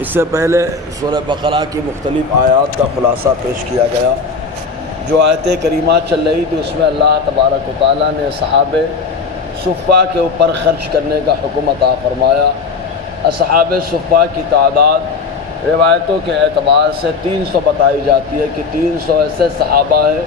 اس سے پہلے سورہ بقرہ کی مختلف آیات کا خلاصہ پیش کیا گیا۔ جو آیت کریمہ چل رہی تھی اس میں اللہ تبارک و تعالیٰ نے صحابہ صفہ کے اوپر خرچ کرنے کا حکم عطا فرمایا۔ اصحاب صفہ کی تعداد روایتوں کے اعتبار سے 300 بتائی جاتی ہے کہ 300 ایسے صحابہ ہیں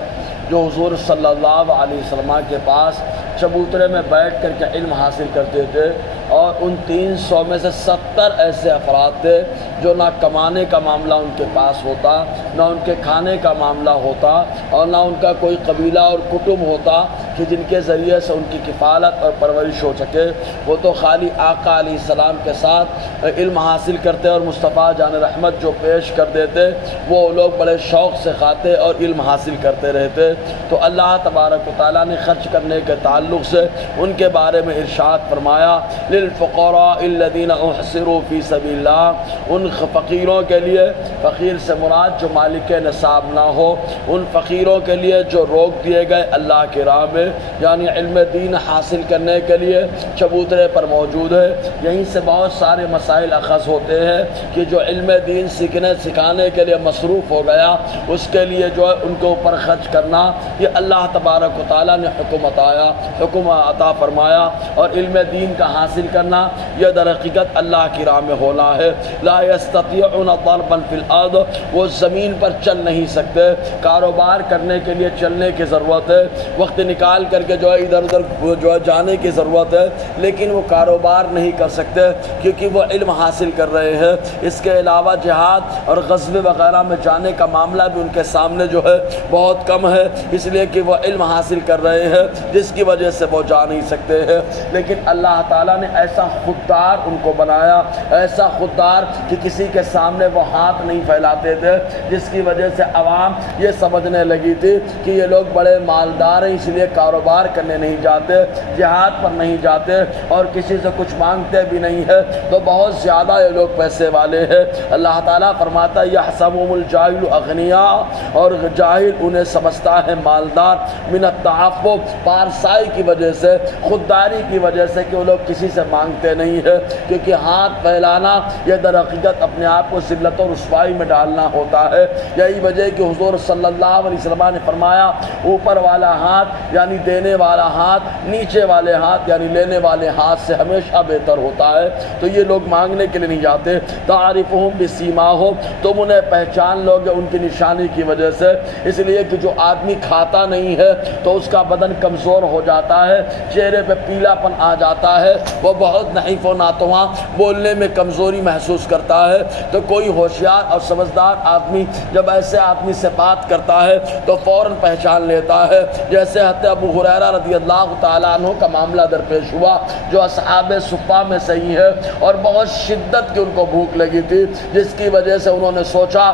جو حضور صلی اللہ علیہ وسلم کے پاس چبوترے میں بیٹھ کر کے علم حاصل کرتے تھے، اور ان 300 میں سے 70 ایسے افراد تھے جو نہ کمانے کا معاملہ ان کے پاس ہوتا، نہ ان کے کھانے کا معاملہ ہوتا، اور نہ ان کا کوئی قبیلہ اور کٹم ہوتا کہ جن کے ذریعے سے ان کی کفالت اور پرورش ہو سکے۔ وہ تو خالی آقا علیہ السلام کے ساتھ علم حاصل کرتے اور مصطفیٰ جان رحمت جو پیش کر دیتے وہ لوگ بڑے شوق سے کھاتے اور علم حاصل کرتے رہتے۔ تو اللہ تبارک و تعالیٰ نے خرچ کرنے کے تعلق سے ان کے بارے میں ارشاد فرمایا، للفقراء الذین احصروا فی سبیل اللہ، ان فقیروں کے لیے، فقیر سے مراد جو مالک نصاب نہ ہو، ان فقیروں کے لیے جو روک دیے گئے اللہ کی راہ میں، یعنی علم دین حاصل کرنے کے لیے چبوترے پر موجود ہے۔ یہیں سے بہت سارے مسائل اخذ ہوتے ہیں کہ جو علم دین سیکھنے سکھانے کے لیے مصروف ہو گیا اس کے لیے جو ہے ان کے اوپر خرچ کرنا، یہ اللہ تبارک و تعالیٰ نے حکم عطا فرمایا، اور علم دین کا حاصل کرنا یہ در حقیقت اللہ کی راہ میں ہونا ہے۔ لا یستطیعون ضربا فی الارض، وہ زمین پر چل نہیں سکتے، کاروبار کرنے کے لیے چلنے کی ضرورت ہے، وقت نکال کر کے جو ہے ادھر ادھر جو ہے جانے کی ضرورت ہے، لیکن وہ کاروبار نہیں کر سکتے کیونکہ وہ علم حاصل کر رہے ہیں۔ اس کے علاوہ جہاد اور غزوے وغیرہ میں جانے کا معاملہ بھی ان کے سامنے جو ہے بہت کم ہے، اس لیے کہ وہ علم حاصل کر رہے ہیں جس کی وجہ سے وہ جا نہیں سکتے ہیں۔ لیکن اللہ تعالیٰ نے ایسا خوددار ان کو بنایا، ایسا خوددار کہ کسی کے سامنے وہ ہاتھ نہیں پھیلاتے تھے، جس کی وجہ سے عوام یہ سمجھنے لگی تھی کہ یہ لوگ بڑے مالدار ہیں اس لیے کاروبار کرنے نہیں جاتے، جہاد پر نہیں جاتے اور کسی سے کچھ مانگتے بھی نہیں ہے، تو بہت زیادہ یہ لوگ پیسے والے ہیں۔ اللہ تعالیٰ فرماتا ہے یحسبهم الجاہل اغنیاء، اور جاہل انہیں سمجھتا ہے مالدار، من التعفف، پارسائی کی وجہ سے، خودداری کی وجہ سے کہ وہ لوگ کسی سے مانگتے نہیں ہیں، کیونکہ ہاتھ پھیلانا یہ در حقیقت اپنے آپ کو ذلت و رسوائی میں ڈالنا ہوتا ہے۔ یہی وجہ ہے کہ حضور صلی اللہ علیہ وسلم نے فرمایا اوپر والا ہاتھ یعنی دینے والا ہاتھ نیچے والے ہاتھ یعنی لینے والے ہاتھ سے ہمیشہ بہتر ہوتا ہے۔ تو یہ لوگ مانگنے کے لیے نہیں جاتے۔ تعرفهم بسیماہم، تم انہیں پہچان لوگے ان کی نشانی کی وجہ سے، اس لیے کہ جو آدمی کھاتا نہیں ہے تو اس کا بدن کمزور ہو جاتا ہے، چہرے پہ پیلا پن آ جاتا ہے، وہ بہت نحیف و ناتواں، بولنے میں کمزوری محسوس کرتا ہے۔ تو کوئی ہوشیار اور سمجھدار آدمی جب ایسے آدمی سے بات کرتا ہے تو فوراً پہچان لیتا ہے، جیسے حضرت ابو ہریرہ رضی اللہ تعالیٰ عنہ کا معاملہ درپیش ہوا، جو اصحاب صفہ میں صحیح ہے، اور بہت شدت کی ان کو بھوک لگی تھی، جس کی وجہ سے انہوں نے سوچا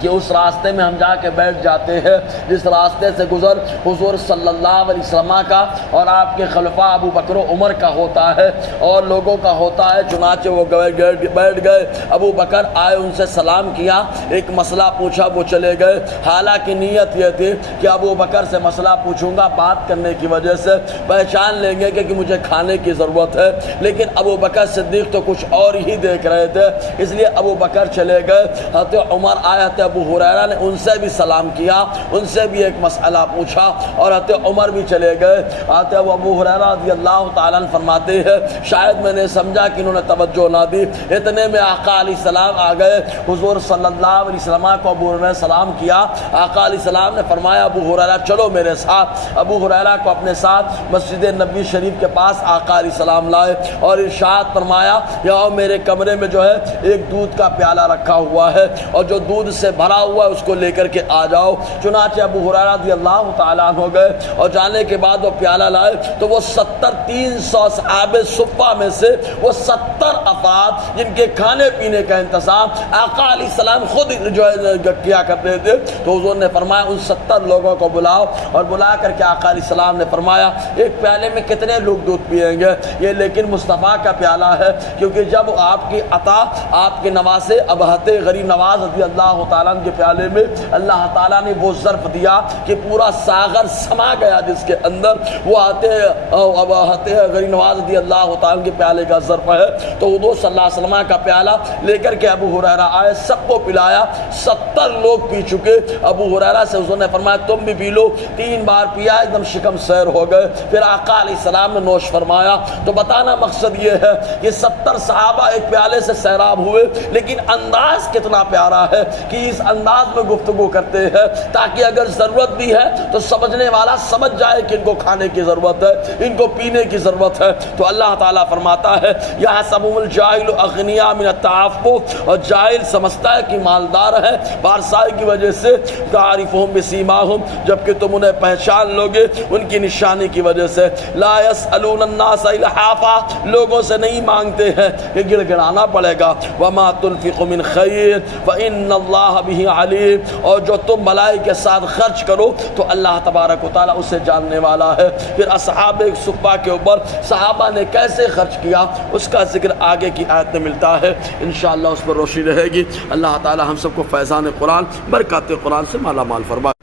کہ اس راستے میں ہم جا کے بیٹھ جاتے ہیں جس راستے سے گزر حضور صلی اللہ علیہ وسلم کا اور آپ کے خلفاء ابو بکر و عمر کا ہوتا ہے اور لوگوں کا ہوتا ہے۔ چنانچہ وہ بیٹھ گئے، ابو بکر آئے، ان سے سلام کیا، ایک مسئلہ پوچھا، وہ چلے گئے۔ حالانکہ نیت یہ تھی کہ ابو بکر سے مسئلہ پوچھوں گا بات کرنے کی وجہ سے پہچان لیں گے کہ مجھے کھانے کی ضرورت ہے، لیکن ابو بکر صدیق تو کچھ اور ہی دیکھ رہے تھے، اس لیے ابو بکر چلے گئے۔ حضرت عمر آئے، حضرت ابو ہریرہ نے ان سے بھی سلام کیا، ان سے بھی ایک مسئلہ پوچھا، اور حضرت عمر بھی چلے گئے۔ حضرت ابو ہریرہ رضی اللہ تعالیٰ عنہ فرماتے ہیں شاید میں نے سمجھا کہ انہوں نے توجہ نہ دی، اتنے میں آقا علیہ السلام آ گئے۔ حضور صلی اللہ علیہ وسلم کو ابو ہریرہ نے سلام کیا، آقا علیہ السلام نے فرمایا ابو ہریرہ چلو میرے ساتھ۔ ابو ہریرہ کو اپنے ساتھ مسجد نبوی شریف کے پاس آقا علیہ السلام لائے اور ارشاد فرمایا یہاں میرے کمرے میں جو ہے ایک دودھ کا پیالہ رکھا ہوا ہے، اور جو دودھ سے بھرا ہوا ہے اس کو لے کر کے آ جاؤ۔ چنانچہ ابو ہریرہ رضی اللہ تعالیٰ عنہ ہو گئے، اور جانے کے بعد وہ پیالہ لائے تو وہ 300 اصحاب صفہ میں سے وہ 70 افراد جن کے کھانے پینے کا انتظام آقا علیہ السلام خود جو ہے کیا کرتے تھے، تو حضور نے فرمایا ان 70 لوگوں کو بلاؤ، اور بلا کر کے آقا علیہ السلام نے فرمایا ایک پیالے میں کتنے لوگ دودھ پیئیں گے؟ یہ لیکن مصطفیٰ کا پیالہ ہے، کیونکہ جب آپ کی عطا آپ کے نواسے اب حضرت غریب نواز رضی اللہ تعالیٰ تعالیٰ عنہ کے پیالے میں اللہ تعالیٰ نے وہ ظرف دیا کہ پورا ساغر سما گیا جس کے اندر، وہ آتے ہیں غریب نواز رضی اللہ تعالیٰ عنہ کے پیالے کا ظرف ہے، تو حضور صلی اللہ علیہ وسلم کا پیالہ لے کر کے ابو ہریرہ آئے، سب کو پلایا، 70 لوگ پی چکے۔ ابو ہریرہ سے حضور نے فرمایا تم بھی پی لو، 3 بار پیا، ایک دم شکم سیر ہو گئے۔ پھر آقا علیہ السلام نے نوش فرمایا۔ تو بتانا مقصد یہ ہے کہ 70 صحابہ ایک پیالے سے سیراب ہوئے، لیکن انداز کتنا پیارا ہے کہ اس انداز میں گفتگو کرتے ہیں تاکہ اگر ضرورت بھی ہے تو سمجھنے والا سمجھ جائے کہ ان کو کھانے کی ضرورت ہے، ان کو پینے کی ضرورت ہے۔ تو اللہ تعالیٰ فرماتا ہے یحسبهم الجاہل اغنیاء من التعفف، اور جاہل سمجھتا ہے کہ مالدار ہے بارسائی کی وجہ سے، تعرفهم بسیماہم، جبکہ تم انہیں پہچان لوگے ان کی نشانی کی وجہ سے۔ لا يسألون الناس الحافا، لوگوں سے نہیں مانگتے ہیں کہ گڑ گڑانا پڑے گا۔ وما تنفقوا من خیر فإن اللہ به علیم، اور جو تم بھلائی کے ساتھ خرچ کرو تو اللہ تبارک و تعالیٰ اسے جاننے والا ہے۔ پھر اصحاب صفہ کے اوپر صحابہ نے کیسے خرچ کیا اس کا ذکر آگے کی آیت میں ملتا ہے، انشاءاللہ اس پر روشنی رہے گی۔ اللہ تعالیٰ ہم سب کو فیضان قرآن، برکات قرآن سے مالا مال فرمائے۔